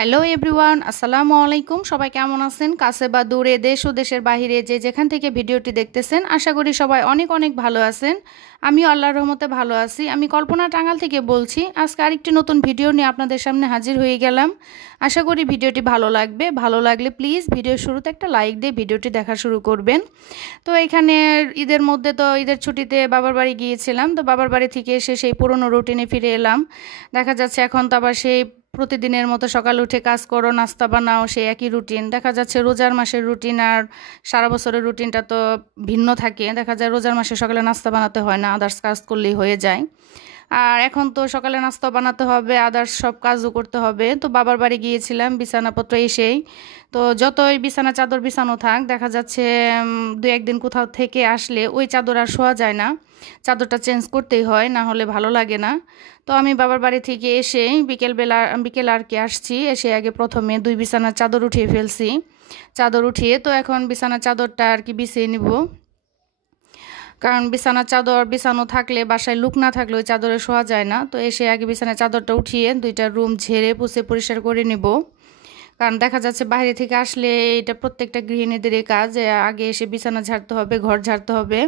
Hello everyone, আসসালামু আলাইকুম। সবাই কেমন আছেন? কাছে বা দূরে, দেশ ও দেশের বাহিরে যে যেখান থেকে ভিডিওটি দেখতেছেন, আশা করি সবাই অনেক অনেক ভালো আছেন। আমিও আল্লাহর রহমতে ভালো আছি। আমি কল্পনা টাঙ্গাল থেকে বলছি। আজকে আরেকটি নতুন ভিডিও নিয়ে আপনাদের সামনে হাজির হয়ে গেলাম। আশা করি ভিডিওটি ভালো লাগবে। ভালো লাগলে প্লিজ ভিডিওর শুরুতে একটা লাইক দিয়ে ভিডিওটি দেখা শুরু করবেন। তো এখানে ঈদের মধ্যে তো ঈদের ছুটিতে বাবার বাড়ি গিয়েছিলাম। তো বাবার বাড়ি থেকে এসে সেই পুরনো রুটিনে ফিরে এলাম। দেখা যাচ্ছে এখন তো আবার সেই প্রতিদিনের মতো সকালে উঠে কাজ করো, নাস্তা বানাও, সেই একই রুটিন। দেখা যাচ্ছে রোজার মাসের রুটিন আর সারা বছরের রুটিনটা তো ভিন্ন থাকে। দেখা যায় রোজার মাসে সকালে নাস্তা বানাতে হয় না, আদার্স কাজ করলেই হয়ে যায়। আর এখন তো সকালে নাস্তা বানাতে হবে, আদার্স সব কাজও করতে হবে। তো বাবার বাড়ি গিয়েছিলাম বিছানাপত্র এসেই। তো যতই বিছানা চাদর বিছানো থাক, দেখা যাচ্ছে দু একদিন কোথাও থেকে আসলে ওই চাদর আর শোয়া যায় না, চাদরটা চেঞ্জ করতেই হয়, না হলে ভালো লাগে না। তো আমি বাবার বাড়ি থেকে এসে বিকেল আর কি আসছি, এসে আগে প্রথমে দুই বিছানার চাদর উঠিয়ে ফেলছি। চাদর উঠিয়ে তো এখন বিছানার চাদরটা আর কি বিছিয়ে নিব। কারণ বিছানার চাদর বিছানো থাকলে, বাসায় লুক না থাকলে ওই চাদরে শোয়া যায় না। তো এসে আগে বিছানার চাদরটা উঠিয়ে দুইটা রুম ঝেড়ে পুছে পরিষ্কার করে নিব। কারণ দেখা যাচ্ছে বাইরে থেকে আসলে এটা প্রত্যেকটা গৃহিণীদেরই কাজ যে আগে এসে বিছানা ঝাড়তে হবে, ঘর ঝাড়তে হবে,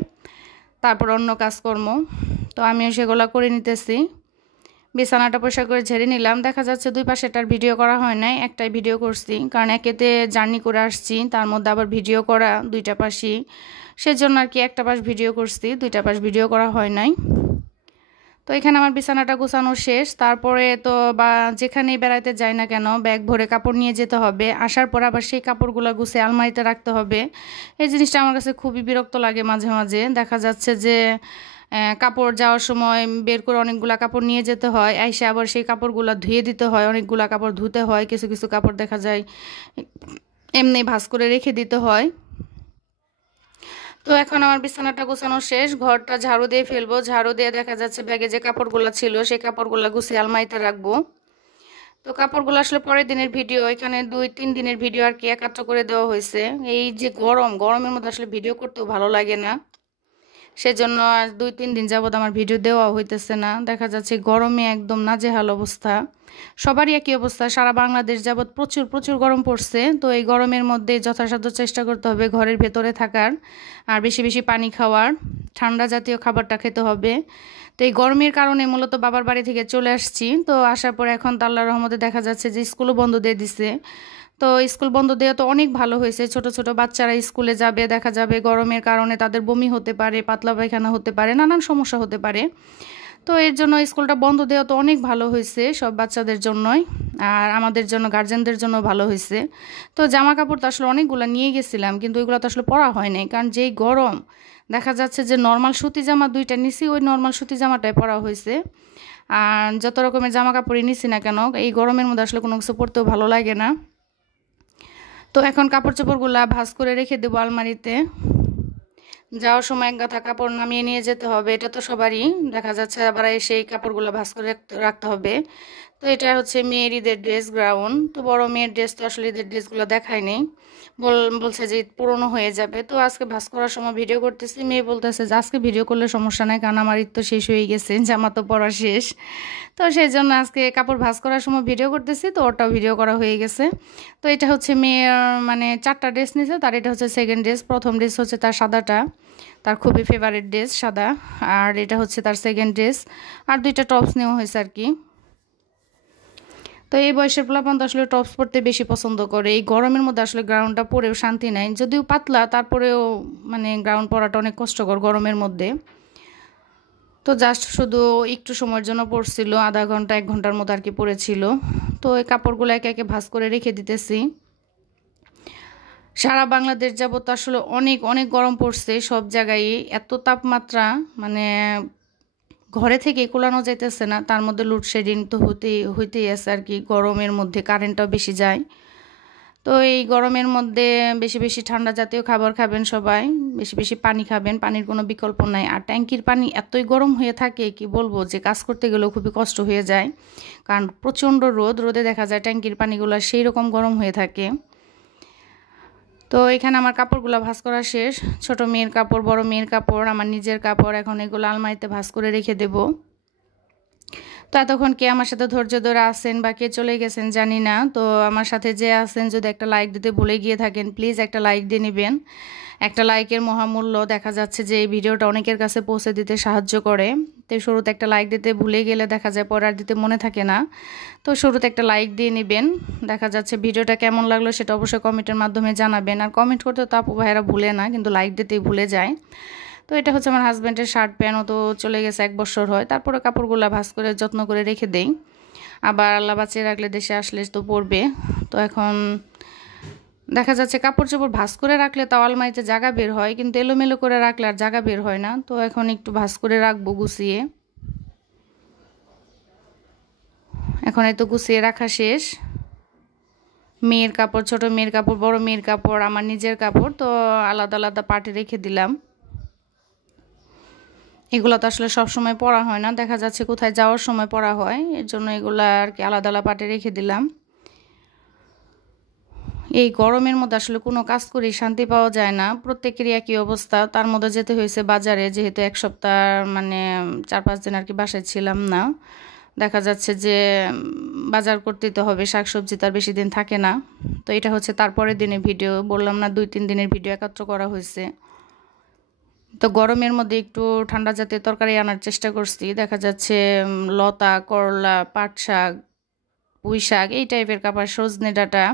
তারপর অন্য কাজকর্ম। তো আমিও সেগুলো করে নিতেছি। বিছানাটা পরিষ্কার করে ঝেড়ে নিলাম। দেখা যাচ্ছে দুই পাশেটার ভিডিও করা হয় নাই, একটাই ভিডিও করছি, কারণ একেতে জার্নি করে আসছি, তার মধ্যে আবার ভিডিও করা দুইটা পাশই, সেজন্য আর কি একটা পাশ ভিডিও করছি, দুইটা পাশ ভিডিও করা হয় নাই। তো এখানে আমার বিছানাটা গোছানো শেষ। তারপরে তো বা যেখানেই বেড়াতে যাই না কেন, ব্যাগ ভরে কাপড় নিয়ে যেতে হবে। আসার পর আবার সেই কাপড়গুলো গুছিয়ে আলমারিতে রাখতে হবে। এই জিনিসটা আমার কাছে খুবই বিরক্ত লাগে মাঝে মাঝে। দেখা যাচ্ছে যে কাপড় যাওয়ার সময় বের করে অনেকগুলা কাপড় নিয়ে যেতে হয়, এসে আবার সেই কাপড়গুলো ধুয়ে দিতে হয়, অনেকগুলা কাপড় ধুতে হয়, কিছু কিছু কাপড় দেখা যায় এমনি ভাঁজ করে রেখে দিতে হয়। তো এখন আমার বিছানাটা গোছানো শেষ, ঘরটা ঝাড়ু দিয়ে ফেলবো। ঝাড়ু দিয়ে দেখা যাচ্ছে ব্যাগে যে কাপড়গুলো ছিল সেই কাপড়গুলো গুছিয়ে আলমারিতে রাখবো। তো কাপড়গুলো আসলে পরের দিনের ভিডিও, এখানে 2-3 দিনের ভিডিও আর কি একাত্র করে দেওয়া হয়েছে। এই যে গরমের মধ্যে আসলে ভিডিও করতেও ভালো লাগে না, সেজন্য আর 2-3 দিন যাবত আমার ভিডিও দেওয়া হইতেছে না। দেখা যাচ্ছে গরমে একদম নাজেহাল অবস্থা, সবারই একই অবস্থা। সারা বাংলাদেশ যাবত প্রচুর প্রচুর গরম পড়ছে। তো এই গরমের মধ্যে যথাসাধ্য চেষ্টা করতে হবে ঘরের ভেতরে থাকার, আর বেশি বেশি পানি খাওয়ার, ঠান্ডা জাতীয় খাবারটা খেতে হবে। তো এই গরমের কারণে মূলত বাবার বাড়ি থেকে চলে আসছি। তো আসার পর এখন তো আল্লাহর রহমতে দেখা যাচ্ছে যে স্কুলও বন্ধ দিয়ে দিছে। তো স্কুল বন্ধ দেওয়া তো অনেক ভালো হয়েছে। ছোট ছোট বাচ্চারা স্কুলে যাবে, দেখা যাবে গরমের কারণে তাদের বমি হতে পারে, পাতলা পায়খানা হতে পারে, নানান সমস্যা হতে পারে। তো এর জন্য স্কুলটা বন্ধ দেওয়া তো অনেক ভালো হয়েছে সব বাচ্চাদের জন্যই, আর আমাদের জন্য, গার্জেনদের জন্য ভালো হয়েছে। তো জামা কাপড় তো আসলে অনেকগুলো নিয়ে গেছিলাম, কিন্তু ওইগুলো তো আসলে পরা হয় নাই, কারণ যেই গরম। দেখা যাচ্ছে যে নর্মাল সুতি জামা দুইটা নিছি, ওই নর্মাল সুতি জামাটাই পরা হয়েছে। আর যত রকমের জামা কাপড়ই নিছি না কেন, এই গরমের মধ্যে আসলে কোনো কিছু পরতেও ভালো লাগে না। তো এখন কাপড় চোপড়গুলা ভাঁজ করে রেখে দেবো আলমারিতে। যাওয়ার সময় এক গাঁথা কাপড় নামিয়ে নিয়ে যেতে হবে, এটা তো সবারই। দেখা যাচ্ছে আবার সেই কাপড়গুলো ভাঁজ করে রাখতে হবে। তো এটা হচ্ছে মেয়ের ঈদের ড্রেস, গ্রাউন্ড। তো বড় মেয়ের ড্রেস তো আসলে ঈদের ড্রেসগুলো দেখায় নেই, বলছে যে পুরনো হয়ে যাবে। তো আজকে ভাঁজ করার সময় ভিডিও করতেছি, মেয়ে বলতেছে যে আজকে ভিডিও করলে সমস্যা নাই, কারণ আমার ঈদ তো শেষ হয়ে গেছে, জামা তো পরা শেষ। তো সেই জন্য আজকে কাপড় ভাঁজ করার সময় ভিডিও করতেছি, তো ওটাও ভিডিও করা হয়ে গেছে। তো এটা হচ্ছে মেয়ের, মানে 4টা ড্রেস নিয়েছে তার, এটা হচ্ছে সেকেন্ড ড্রেস। প্রথম ড্রেস হচ্ছে তার সাদাটা, তার খুবই ফেভারিট ড্রেস সাদা। আর এটা হচ্ছে তার সেকেন্ড ড্রেস। আর দুইটা টপস নেওয়া হয়েছে আর কি। তো এই বয়সের পোলাপান তো আসলে টপস পরতে বেশি পছন্দ করে। এই গরমের মধ্যে আসলে গ্রাউন্ডটা পরেও শান্তি নাই, যদিও পাতলা, তারপরেও মানে গ্রাউন্ড পরাটা অনেক কষ্টকর গরমের মধ্যে। তো জাস্ট শুধু একটু সময়ের জন্য পরছিল, আধা ঘন্টা 1 ঘন্টার মতো আর কি পরেছিল। তো এই কাপড়গুলো একে একে ভাঁজ করে রেখে দিতেছি। সারা বাংলাদেশ যাবত আসলে অনেক অনেক গরম পড়ছে সব জায়গায়, এত তাপমাত্রা, মানে ঘরে থেকে কোলানো যাইতেছে না। তার মধ্যে লোডশেডিং তো হইতেই আছে আর কি, গরমের মধ্যে কারেন্টটাও বেশি যায়। তো এই গরমের মধ্যে বেশি বেশি ঠান্ডা জাতীয় খাবার খাবেন সবাই, বেশি বেশি পানি খাবেন, পানির কোনো বিকল্প নাই। আর ট্যাঙ্কির পানি এতই গরম হয়ে থাকে, কি বলবো, যে কাজ করতে গেলেও খুবই কষ্ট হয়ে যায়, কারণ প্রচণ্ড রোদে দেখা যায় ট্যাঙ্কির পানিগুলো সেই রকম গরম হয়ে থাকে। তো এখানে আমার কাপড়গুলো ভাঁজ করা শেষ, ছোট মেয়ের কাপড়, বড় মেয়ের কাপড়, আমার নিজের কাপড়। এখন এগুলো আলমারিতে ভাঁজ করে রেখে দেব। তো এতক্ষণ কে আমার সাথে ধৈর্য ধরে আছেন বা কে চলে গেছেন জানি না। তো আমার সাথে যে আছেন যদি একটা লাইক দিতে ভুলে গিয়ে থাকেন প্লিজ একটা লাইক দিয়ে নেবেন। একটা লাইকের মহামূল্য, দেখা যাচ্ছে যে এই ভিডিওটা অনেকের কাছে পৌঁছে দিতে সাহায্য করে। তো শুরুতে একটা লাইক দিতে ভুলে গেলে দেখা যায় পরে আর দিতে মনে থাকে না। তো শুরুতে একটা লাইক দিয়ে নেবেন। দেখা যাচ্ছে ভিডিওটা কেমন লাগলো সেটা অবশ্যই কমেন্টের মাধ্যমে জানাবেন। আর কমেন্ট করতে তো আপু ভাইয়েরা ভুলে না, কিন্তু লাইক দিতেই ভুলে যায়। তো এটা হচ্ছে আমার হাজব্যান্ডের শার্ট প্যান্টও তো চলে গেছে 1 বছর হয়, তারপরে কাপড়গুলো ভাঁজ করে যত্ন করে রেখে দেই। আবার আল্লাহ বাঁচিয়ে রাখলে দেশে আসলে তো পরবে। তো এখন দেখা যাচ্ছে কাপড় চোপড় ভাঁজ করে রাখলে তাও আলমারিতে জায়গা বের হয়, কিন্তু এলোমেলো করে রাখলে আর জায়গা বের হয় না। তো এখন একটু ভাঁজ করে রাখবো গুছিয়ে। এখন এই তো গুছিয়ে রাখা শেষ। মেয়ের কাপড়, ছোট মেয়ের কাপড়, বড় মেয়ের কাপড়, আমার নিজের কাপড় তো আলাদা আলাদা পার্টে রেখে দিলাম। এগুলো তো আসলে সবসময় পরা হয় না, দেখা যাচ্ছে কোথায় যাওয়ার সময় পরা হয়, এর জন্য এগুলো আর কি আলাদা আলাদা পার্টে রেখে দিলাম। এই গরমের মধ্যে আসলে কোনো কাজ করে শান্তি পাওয়া যায় না, প্রত্যেকেরই একই অবস্থা। তার মধ্যে যেতে হয়েছে বাজারে, যেহেতু 1 সপ্তাহ মানে 4-5 দিন আর কি বাসায় ছিলাম না। দেখা যাচ্ছে যে বাজার করতে তো হবে, শাকসবজি তার বেশি দিন থাকে না। তো এটা হচ্ছে তারপরের দিনের ভিডিও, বললাম না 2-3 দিনের ভিডিও একত্র করা হয়েছে। তো গরমের মধ্যে একটু ঠান্ডা জাতীয় তরকারি আনার চেষ্টা করছি। দেখা যাচ্ছে লতা, করলা, পাট শাক, পুঁই শাক এই টাইপের কাপড়, সজনে ডাঁটা,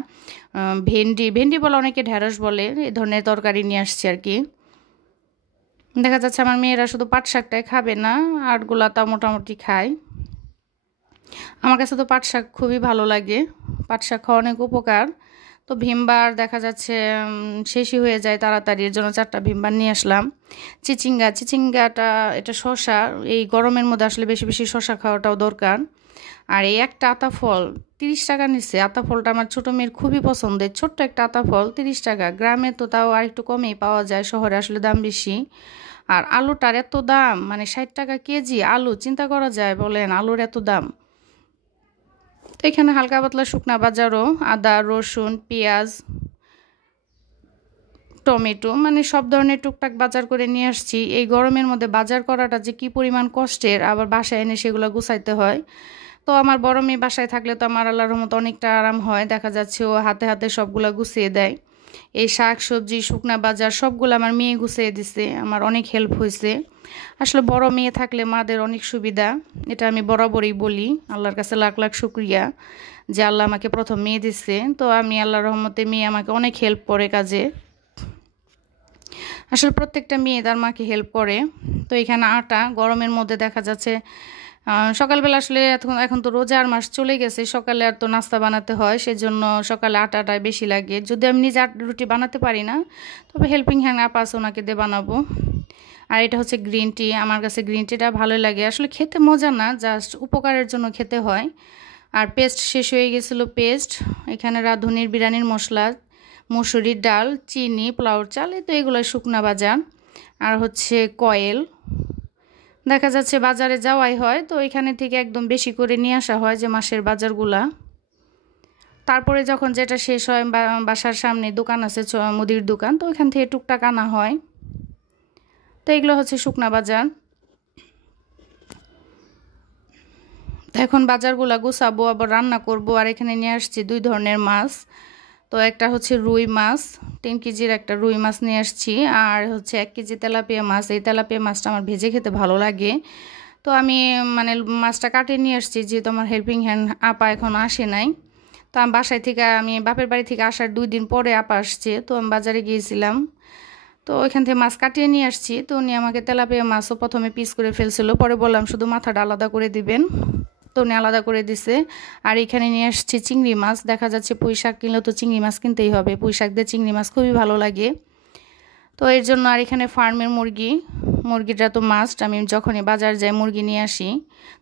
ভেন্ডি বলে অনেকে ঢেঁড়স বলে, এই ধরনের তরকারি নিয়ে আসছি আর কি। দেখা যাচ্ছে আমার মেয়েরা শুধু পাট শাকটাই খাবে না, আটগুলা তা মোটামুটি খায়। আমার কাছে তো পাট শাক খুবই ভালো লাগে, পাট শাক খাওয়া অনেক উপকার। তো ভিমবার দেখা যাচ্ছে শেষই হয়ে যায় তাড়াতাড়ি, এর জন্য 4টা ভিমবার নিয়ে আসলাম। চিচিঙ্গাটা এটা শসা, এই গরমের মধ্যে আসলে বেশি বেশি শসা খাওয়াটাও দরকার। আর এই একটা আতা ফল 30 টাকা নিচ্ছে। আতা ফলটা আমার ছোটো মেয়ের খুবই পছন্দের, ছোট্ট একটা আতা ফল 30 টাকা। গ্রামে তো তাও আর একটু কমেই পাওয়া যায়, শহরে আসলে দাম বেশি। আর আলুটার এত দাম, মানে 60 টাকা কেজি আলু, চিন্তা করা যায় বলেন আলুর এত দাম। তো এখানে হালকা পাতলা শুকনা বাজারও আদা, রসুন, পেঁয়াজ, টমেটো, মানে সব ধরনের টুকটাক বাজার করে নিয়ে আসছি। এই গরমের মধ্যে বাজার করাটা যে কি পরিমাণ কষ্টের, আবার বাসায় এনে সেগুলো গুছাইতে হয়। তো আমার বড় মেয়ে বাসায় থাকলে তো আমার আল্লাহর রহমতে অনেকটা আরাম হয়, দেখা যাচ্ছে ও হাতে হাতে সবগুলা গুছিয়ে দেয়। এই শাক সবজি শুকনা বাজার সবগুলো আমার মেয়ে গুছিয়ে দিছে, আমার অনেক হেল্প হয়েছে। আসলে বড় মেয়ে থাকলে মাদের অনেক সুবিধা, এটা আমি বরাবরই বলি। আল্লাহর কাছে লাখ লাখ শুকরিয়া যে আল্লাহ আমাকে প্রথম মেয়ে দিচ্ছে। তো আমি আল্লাহর রহমতে মেয়ে আমাকে অনেক হেল্প করে কাজে। আসলে প্রত্যেকটা মেয়ে তার মাকে হেল্প করে। তো এখানে আটা গরমের মধ্যে দেখা যাচ্ছে সকালবেলা আসলে এখন তো রোজার মাস চলে গেছে, সকালে আর তো নাস্তা বানাতে হয়, সেজন্য সকালে আটাটাই বেশি লাগে। যদি আমি নিজে রুটি বানাতে পারি না, তবে হেল্পিং হ্যান্ড আপা আছে ওনাকে দিয়ে বানাবো। আর এটা হচ্ছে গ্রিন টি, আমার কাছে গ্রিন টিটা ভালোই লাগে, আসলে খেতে মজা না, জাস্ট উপকারের জন্য খেতে হয়। আর পেস্ট শেষ হয়ে গেছিলো পেস্ট। এখানে রাঁধুনির বিরিয়ানির মশলা, মসুরির ডাল, চিনি, পোলাওর চাল, তো এগুলো শুকনা বাজার। আর হচ্ছে কয়েল, দেখা যাচ্ছে বাজারে যাওয়াই হয়, তো এখানে থেকে একদম বেশি করে নিয়ে আসা হয় যে মাসের বাজারগুলা। তারপরে যখন যেটা শেষ হয়, বাসার সামনে দোকান আছে মুদির দোকান, তো ওইখান থেকে টুকটাক আনা হয়। তো এগুলো হচ্ছে শুকনা বাজার। তো এখন বাজারগুলা গুছাবো, আবার রান্না করব। আর এখানে নিয়ে আসছি 2 ধরনের মাছ। তো একটা হচ্ছে রুই মাছ, 3 কেজির একটা রুই মাছ নিয়ে আসছি। আর হচ্ছে 1 কেজি তেলাপিয়া মাছ। এই তেলাপিয়া মাছটা আমার ভেজে খেতে ভালো লাগে। তো আমি মানে মাছটা কাটে নিয়ে আসছি, যেহেতু আমার হেল্পিং হ্যান্ড আপা এখন আসে নাই। তো আমি বাসায় থেকে, আমি বাপের বাড়ি থেকে আসার 2 দিন পরে আপা আসছে, তো আমি বাজারে গিয়েছিলাম। তো ওইখান থেকে মাছ কাটিয়ে নিয়ে আসছি। তো উনি আমাকে তেলাপিয়া মাছও প্রথমে পিস করে ফেলছিল, পরে বললাম শুধু মাথাটা আলাদা করে দিবেন, তো উনি আলাদা করে দিছে। আর এখানে নিয়ে আসছি চিংড়ি মাছ। দেখা যাচ্ছে পুঁই শাক কিনলেও তো চিংড়ি মাছ কিনতেই হবে, পুঁই শাক দিয়ে চিংড়ি মাছ খুবই ভালো লাগে। তো এর জন্য আর এখানে ফার্মের মুরগিটা তো মাস্ট, আমি যখনই বাজার যাই মুরগি নিয়ে আসি।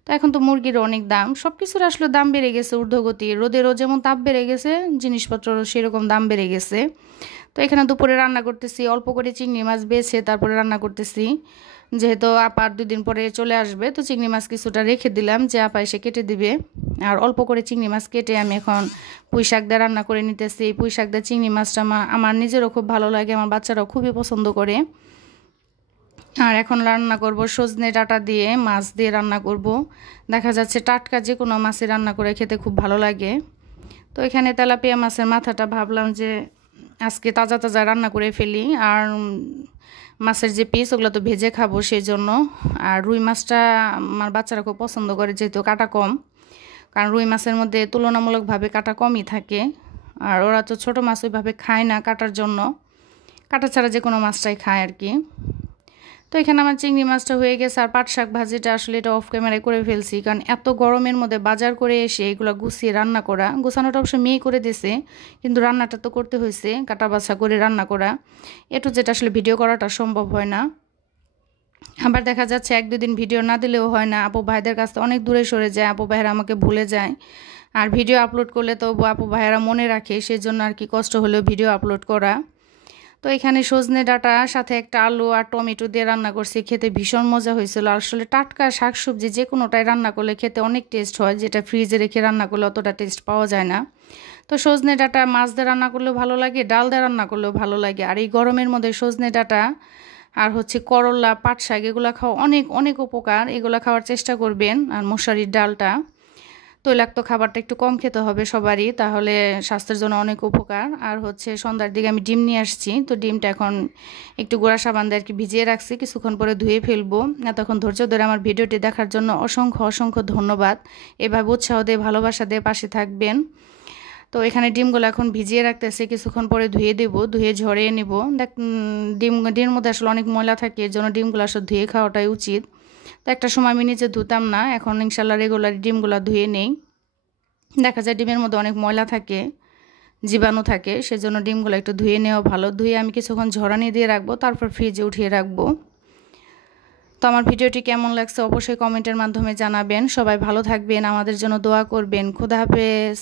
তো এখন তো মুরগির অনেক দাম, সব কিছুর আসলে দাম বেড়ে গেছে ঊর্ধ্বগতি, রোদেরও যেমন তাপ বেড়ে গেছে, জিনিসপত্রও সেরকম দাম বেড়ে গেছে। তো এখানে দুপুরে রান্না করতেছি, অল্প করে চিংড়ি মাছ বেছে তারপরে রান্না করতেছি, যেহেতু আপা 2 দিন পরে চলে আসবে। তো চিংড়ি মাছ কিছুটা রেখে দিলাম যে আপা এসে কেটে দিবে। আর অল্প করে চিংড়ি মাছ কেটে আমি এখন পুঁই শাক দিয়ে রান্না করে নিতেছি। পুঁই শাক দিয়ে চিংড়ি মাছটা আমার নিজেরও খুব ভালো লাগে, আমার বাচ্চারাও খুবই পছন্দ করে। আর এখন রান্না করব সজনে ডাঁটা দিয়ে, মাছ দিয়ে রান্না করব। দেখা যাচ্ছে টাটকা যে কোনো মাছই রান্না করে খেতে খুব ভালো লাগে। তো এখানে তেলাপিয়া মাছের মাথাটা ভাবলাম যে আজকে তাজা তাজা রান্না করে ফেলি। আর মাছের যে পিস ওগুলো তো ভেজে খাবো সেই জন্য। আর রুই মাছটা আমার বাচ্চারা খুব পছন্দ করে, যেহেতু কাটা কম, কারণ রুই মাছের মধ্যে তুলনামূলকভাবে কাটা কমই থাকে। আর ওরা তো ছোটো মাছ ওইভাবে খায় না কাটার জন্য, কাটা ছাড়া যে কোনো মাছটাই খায় আর কি। তো এখানে আমার চিংড়ি মাছটা হয়ে গেছে। আর পাট শাক ভাজিটা আসলে এটা অফ ক্যামেরায় করে ফেলছি, কারণ এত গরমের মধ্যে বাজার করে এসে এগুলো গুছিয়ে রান্না করা, গোছানোটা অবশ্য মেয়ে করে দিয়েছে, কিন্তু রান্নাটা তো করতে হয়েছে, কাটা বাছা করে রান্না করা, একটু যেটা আসলে ভিডিও করাটা সম্ভব হয় না। আবার দেখা যাচ্ছে 1-2 দিন ভিডিও না দিলেও হয় না, আপু ভাইদের কাছ থেকে অনেক দূরে সরে যায়, আপু ভাইয়েরা আমাকে ভুলে যায়। আর ভিডিও আপলোড করলে তো আপু ভাইয়েরা মনে রাখে, সেই জন্য আর কি কষ্ট হলেও ভিডিও আপলোড করা। তো এখানে সজনে ডাঁটা সাথে একটা আলু আর টমেটো দিয়ে রান্না করছি, খেতে ভীষণ মজা হয়েছিল। আসলে টাটকা শাকসবজি যে কোনোটাই রান্না করলে খেতে অনেক টেস্ট হয়, যেটা ফ্রিজে রেখে রান্না করলে অতটা টেস্ট পাওয়া যায় না। তো সজনে ডাঁটা মাছ দিয়ে রান্না করলেও ভালো লাগে, ডাল দিয়ে রান্না করলেও ভালো লাগে। আর এই গরমের মধ্যে সজনে ডাঁটা আর হচ্ছে করলা, পাট শাক এগুলো খাওয়া অনেক অনেক উপকার, এগুলো খাওয়ার চেষ্টা করবেন। আর মশারির ডালটা, তৈলাক্ত খাবারটা একটু কম খেতে হবে সবারই, তাহলে স্বাস্থ্যের জন্য অনেক উপকার। আর হচ্ছে সন্ধ্যার দিকে আমি ডিম নিয়ে আসছি, তো ডিমটা এখন একটু গুঁড়া সাবান দিয়ে আর কি ভিজিয়ে রাখছি, কিছুক্ষণ পরে ধুয়ে ফেলবো। এতক্ষণ ধৈর্য ধরে আমার ভিডিওটি দেখার জন্য অসংখ্য অসংখ্য ধন্যবাদ। এভাবে উৎসাহ দিয়ে ভালোবাসা দিয়ে পাশে থাকবেন। তো এখানে ডিমগুলো এখন ভিজিয়ে রাখতেছি, কিছুক্ষণ পরে ধুয়ে দেবো, ধুয়ে ঝরিয়ে নেব। দেখ ডিমের মধ্যে আসলে অনেক ময়লা থাকে, এর জন্য ডিমগুলো আসলে ধুয়ে খাওয়াটাই উচিত। তো একটা সময় আমি নিচে ধুতাম না, এখন ইনশাল্লাহ রেগুলার ডিমগুলো ধুয়ে নেই। দেখা যায় ডিমের মধ্যে অনেক ময়লা থাকে, জীবাণু থাকে, সেজন্য ডিমগুলো একটু ধুয়ে নেওয়া ভালো। ধুয়ে আমি কিছুক্ষণ ঝরানি দিয়ে রাখবো, তারপর ফ্রিজে উঠিয়ে রাখবো। তো আমার ভিডিওটি কেমন লাগছে অবশ্যই কমেন্টের মাধ্যমে জানাবেন। সবাই ভালো থাকবেন, আমাদের জন্য দোয়া করবেন। খোদা হাফেজ।